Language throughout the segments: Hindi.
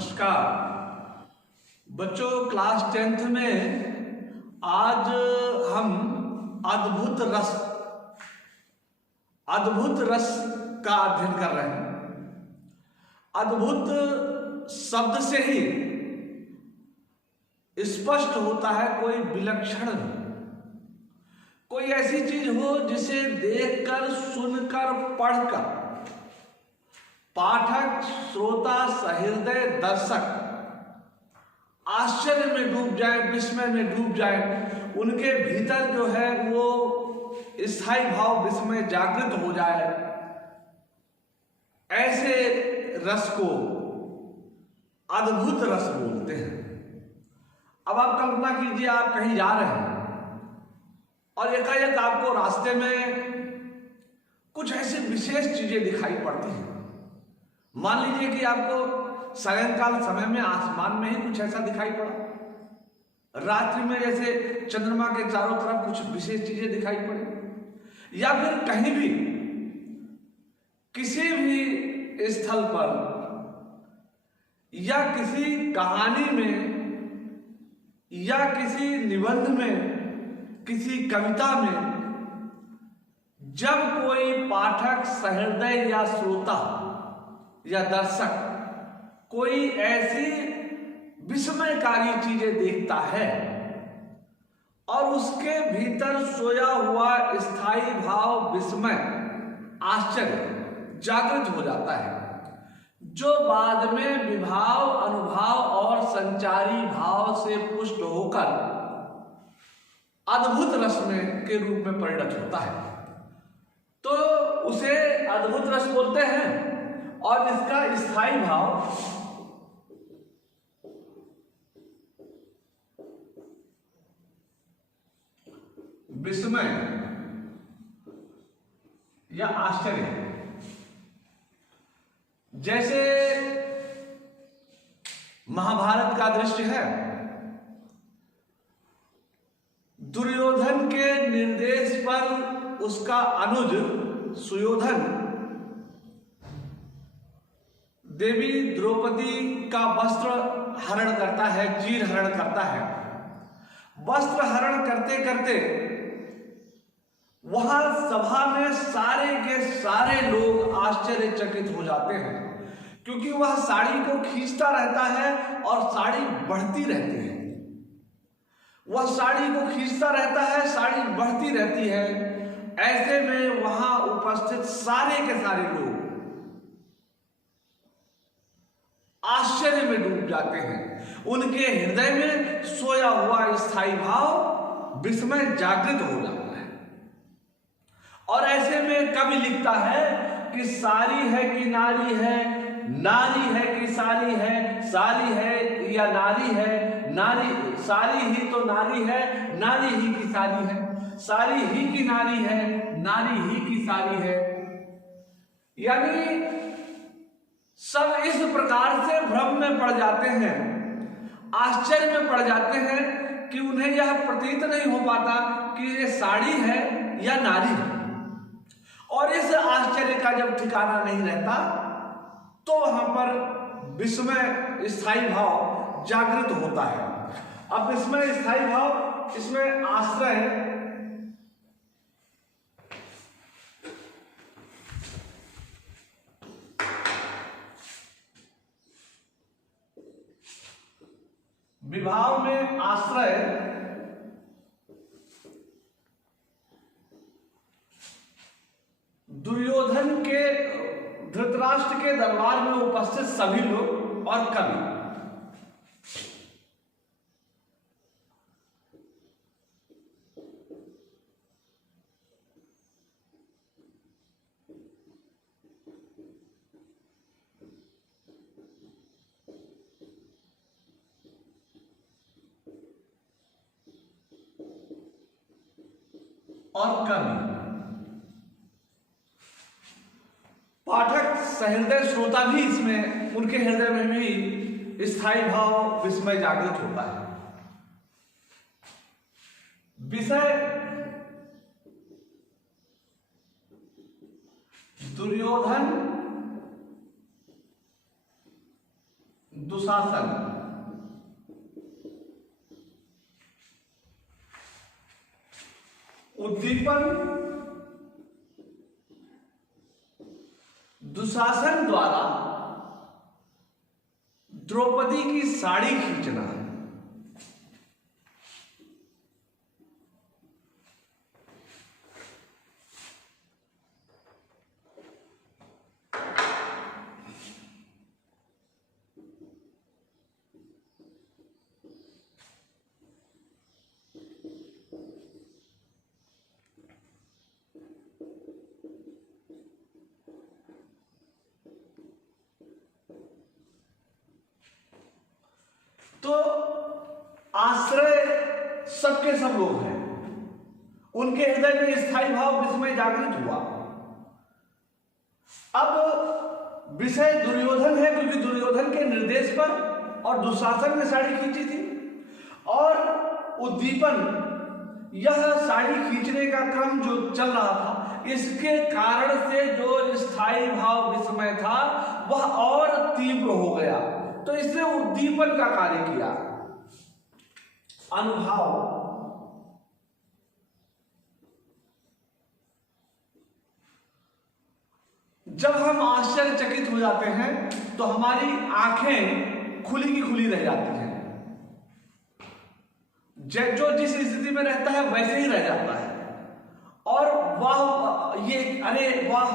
नमस्कार बच्चों, क्लास 10th में आज हम अद्भुत रस का अध्ययन कर रहे हैं। अद्भुत शब्द से ही स्पष्ट होता है कोई विलक्षण, कोई ऐसी चीज हो जिसे देखकर, सुनकर, पढ़कर पाठक, श्रोता, सहृदय, दर्शक आश्चर्य में डूब जाए, विस्मय में डूब जाए, उनके भीतर जो है वो स्थायी भाव विस्मय जागृत हो जाए। ऐसे रस को अद्भुत रस बोलते हैं। अब आप कल्पना कीजिए, आप कहीं जा रहे हैं और एकाएक आपको रास्ते में कुछ ऐसी विशेष चीजें दिखाई पड़ती हैं। मान लीजिए कि आपको सायंकाल समय में आसमान में ही कुछ ऐसा दिखाई पड़ा, रात्रि में जैसे चंद्रमा के चारों तरफ कुछ विशेष चीजें दिखाई पड़ी, या फिर कहीं भी किसी भी स्थल पर या किसी कहानी में या किसी निबंध में, किसी कविता में जब कोई पाठक, सहृदय या श्रोता या दर्शक कोई ऐसी विस्मयकारी चीजें देखता है और उसके भीतर सोया हुआ स्थायी भाव विस्मय, आश्चर्य जागृत हो जाता है, जो बाद में विभाव, अनुभाव और संचारी भाव से पुष्ट होकर अद्भुत रस में के रूप में परिणत होता है, तो उसे अद्भुत रस बोलते हैं। और इसका स्थायी भाव विस्मय या आश्चर्य। जैसे महाभारत का दृश्य है, दुर्योधन के निर्देश पर उसका अनुज सुयोधन देवी द्रौपदी का वस्त्र हरण करता है, चीर हरण करता है। वस्त्र हरण करते करते वहां सभा में सारे के सारे लोग आश्चर्यचकित हो जाते हैं, क्योंकि वह साड़ी को खींचता रहता है और साड़ी बढ़ती रहती है। वह साड़ी को खींचता रहता है, साड़ी बढ़ती रहती है। ऐसे में वहां उपस्थित सारे के सारे लोग आश्चर्य में डूब जाते हैं। उनके हृदय में सोया हुआ स्थायी भाव विस्मय जागृत हो जाता है। और ऐसे में कवि लिखता है कि सारी है कि नारी है, नारी है कि सारी है, सारी है या नारी है, नारी सारी ही तो नारी है, नारी ही की सारी है, सारी ही की नारी है, नारी ही की सारी है। यानी सब इस प्रकार से भ्रम में पड़ जाते हैं, आश्चर्य में पड़ जाते हैं कि उन्हें यह प्रतीत नहीं हो पाता कि ये साड़ी है या नारी है। और इस आश्चर्य का जब ठिकाना नहीं रहता तो वहां पर विस्मय, स्थायी भाव जागृत होता है। अब विस्मय, स्थायी भाव, इसमें आश्रय विभाव में आश्रय दुर्योधन के, धृतराष्ट्र के दरबार में उपस्थित सभी लोग और कवि। और कवि, पाठक, सहृदय, श्रोता भी इसमें, उनके हृदय में भी स्थायी भाव विस्मय जागृत होता है। विषय दुर्योधन दुशासन, उद्दीपन। दुशासन द्वारा द्रौपदी की साड़ी खींचना, तो आश्रय सबके सब लोग हैं। उनके हृदय में स्थायी भाव विस्मय जागृत हुआ। अब विषय दुर्योधन है, क्योंकि दुर्योधन के निर्देश पर और दुशासन ने साड़ी खींची थी, और उद्दीपन, यह साड़ी खींचने का क्रम जो चल रहा था, इसके कारण से जो स्थायी भाव विस्मय था वह और तीव्र हो गया। तो इसने उद्दीपन का कार्य किया। अनुभाव, जब हम आश्चर्यचकित हो जाते हैं तो हमारी आंखें खुली की खुली रह जाती हैं। जो जिस स्थिति में रहता है वैसे ही रह जाता है, और वाह, ये, अरे वाह,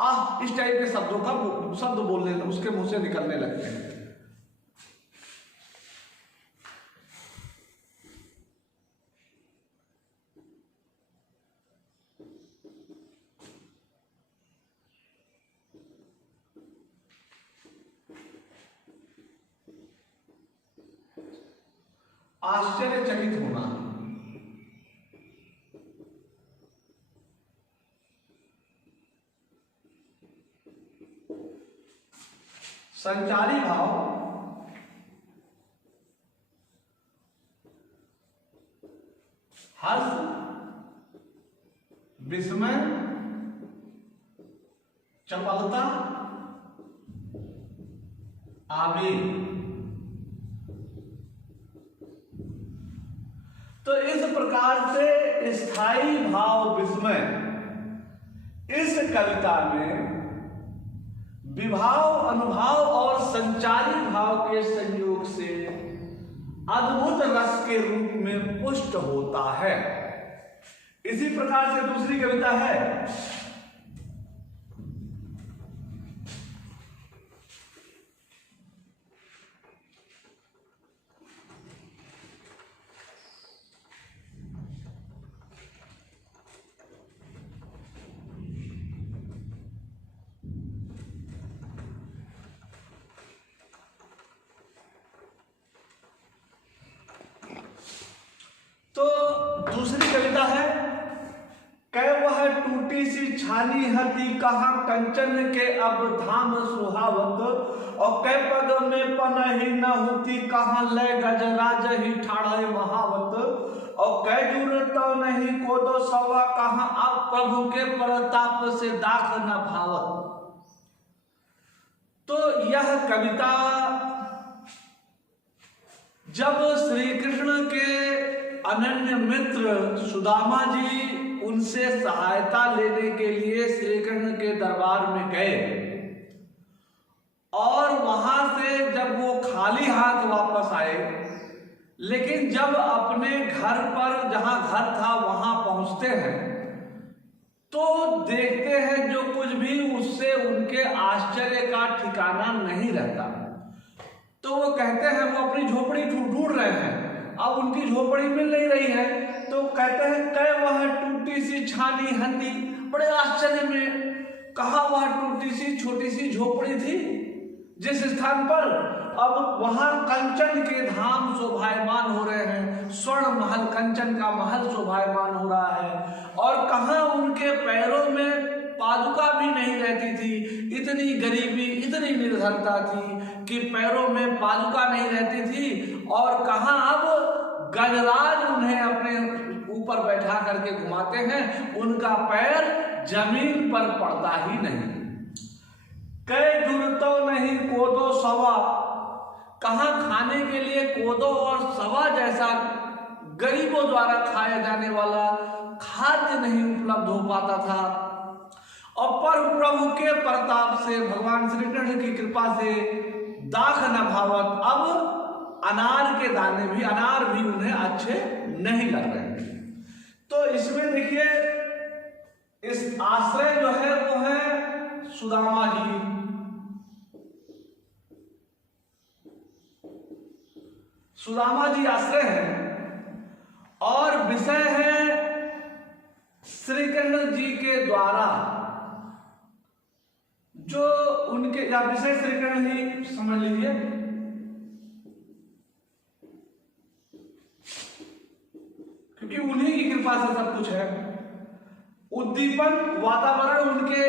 आह, इस टाइप के शब्दों का शब्द बोलने उसके मुंह से निकलने लगते हैं। आश्चर्यचकित होना, संचारी भाव, हर्ष, विस्मय, चपलता, आवेग। तो इस प्रकार से स्थायी भाव विस्मय इस कविता में विभाव, अनुभाव और संचारी भाव के संयोग से अद्भुत रस के रूप में पुष्ट होता है। इसी प्रकार से दूसरी कविता है तो दूसरी कविता है, कै वह टूटी सी छानी हती कहाँ कंचन के अब धाम सुहावत, और कै पग में पनही न होती कहाँ लय गजराज ही ठाढ़े महावत, और कै जूरत नहीं को दो सवा कहाँ अब प्रभु के प्रताप से दाख न भावत। तो यह कविता जब श्री कृष्ण के अनन्य मित्र सुदामा जी उनसे सहायता लेने के लिए श्री कृष्ण के दरबार में गए, और वहां से जब वो खाली हाथ वापस आए, लेकिन जब अपने घर पर, जहां घर था वहां पहुंचते हैं, तो देखते हैं जो कुछ भी उससे उनके आश्चर्य का ठिकाना नहीं रहता। तो वो कहते हैं, वो अपनी झोपड़ी ढूंढ रहे हैं, अब उनकी झोपड़ी मिल नहीं रही है, तो कहते हैं कै वह टूटी सी छानी हती। बड़े आश्चर्य में, कहा वह टूटी सी छोटी सी झोपड़ी थी जिस स्थान पर अब वहां कंचन के धाम शोभायमान हो रहे हैं, स्वर्ण महल, कंचन का महल शोभायमान हो रहा है, और कहां उनके पैरों में पादुका भी नहीं रहती थी। इतनी गरीबी, इतनी निर्धनता थी कि पैरों में पादुका नहीं रहती थी, और कहां अब गजराज उन्हें अपने ऊपर बैठा करके घुमाते हैं, उनका पैर जमीन पर पड़ता ही नहीं। कै जुरतो नहीं को दो सवा कहाँ खाने के लिए कोदो और सवा जैसा गरीबों द्वारा खाया जाने वाला खाद्य नहीं उपलब्ध हो पाता था, और पर प्रभु के प्रताप से, भगवान श्री कृष्ण की कृपा से दाख न भावत अब अनार के दाने भी, अनार भी उन्हें अच्छे नहीं लग रहे हैं। तो इसमें देखिए इस आश्रय जो है वो है सुदामा जी। सुदामा जी आश्रय है और विषय है श्री कृष्ण जी के द्वारा जो उनके, या विषय श्री कृष्ण ही समझ लीजिए, क्योंकि उन्हीं की कृपा से सब कुछ है। उद्दीपन वातावरण उनके,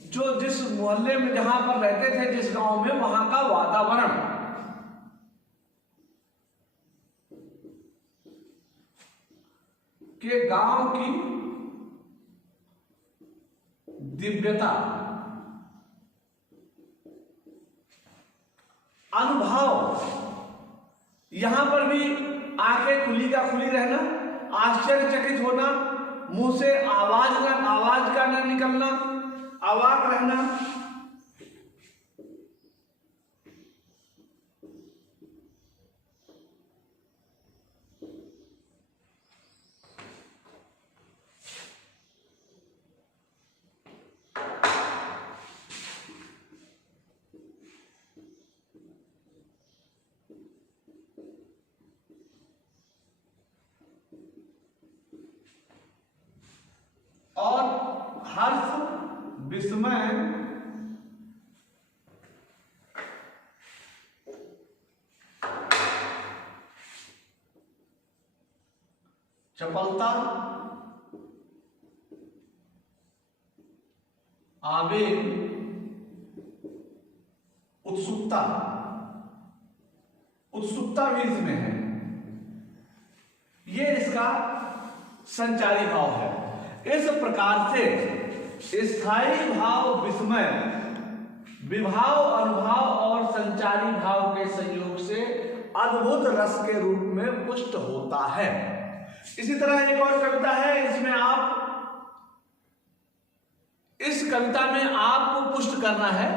जो जिस मोहल्ले में जहां पर रहते थे, जिस गांव में, वहां का वातावरण के गांव की दिव्यता, अनुभव, यहां पर भी आंखें खुली का खुली रहना, आश्चर्यचकित होना, मुंह से आवाज का न निकलना, अवाक रहना, और हर्ष, विस्मय, चपलता, आवेग, उत्सुकता, उत्सुकता भी इसमें है। ये इसका संचारी भाव है। इस प्रकार से स्थायी भाव विस्मय, विभाव, अनुभाव और संचारी भाव के संयोग से अद्भुत रस के रूप में पुष्ट होता है। इसी तरह एक और कविता है, इसमें आप, इस कविता में आपको पुष्ट करना है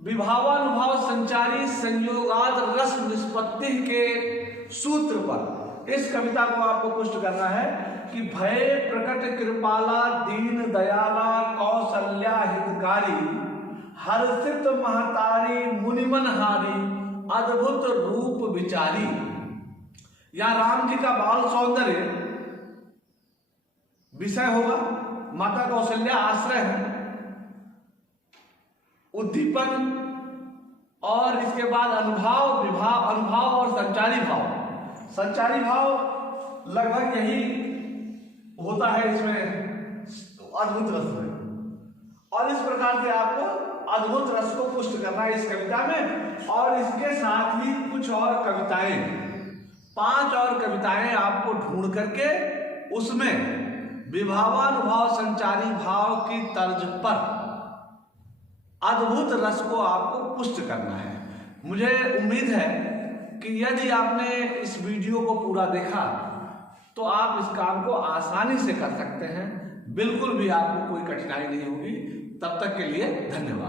विभावानुभाव संचारी संयोगाद रस निष्पत्ति के सूत्र पर। इस कविता को आपको पुष्ट करना है कि भय प्रकट कृपाला दीन दयाला कौशल्या हितकारी हर्षित महतारी मुनिमनहारी अद्भुत रूप विचारी। यहां राम जी का बाल सौंदर्य विषय होगा, माता कौशल्या आश्रय है, उद्दीपन और इसके बाद अनुभाव, विभाव, अनुभाव और संचारी भाव। संचारी भाव लगभग यही होता है इसमें अद्भुत रस में, और इस प्रकार से आपको अद्भुत रस को पुष्ट करना है इस कविता में। और इसके साथ ही कुछ और कविताएं, 5 और कविताएं आपको ढूंढ करके उसमें विभावानुभाव संचारी भाव की तर्ज पर अद्भुत रस को आपको पुष्ट करना है। मुझे उम्मीद है कि यदि आपने इस वीडियो को पूरा देखा तो आप इस काम को आसानी से कर सकते हैं, बिल्कुल भी आपको कोई कठिनाई नहीं होगी। तब तक के लिए धन्यवाद।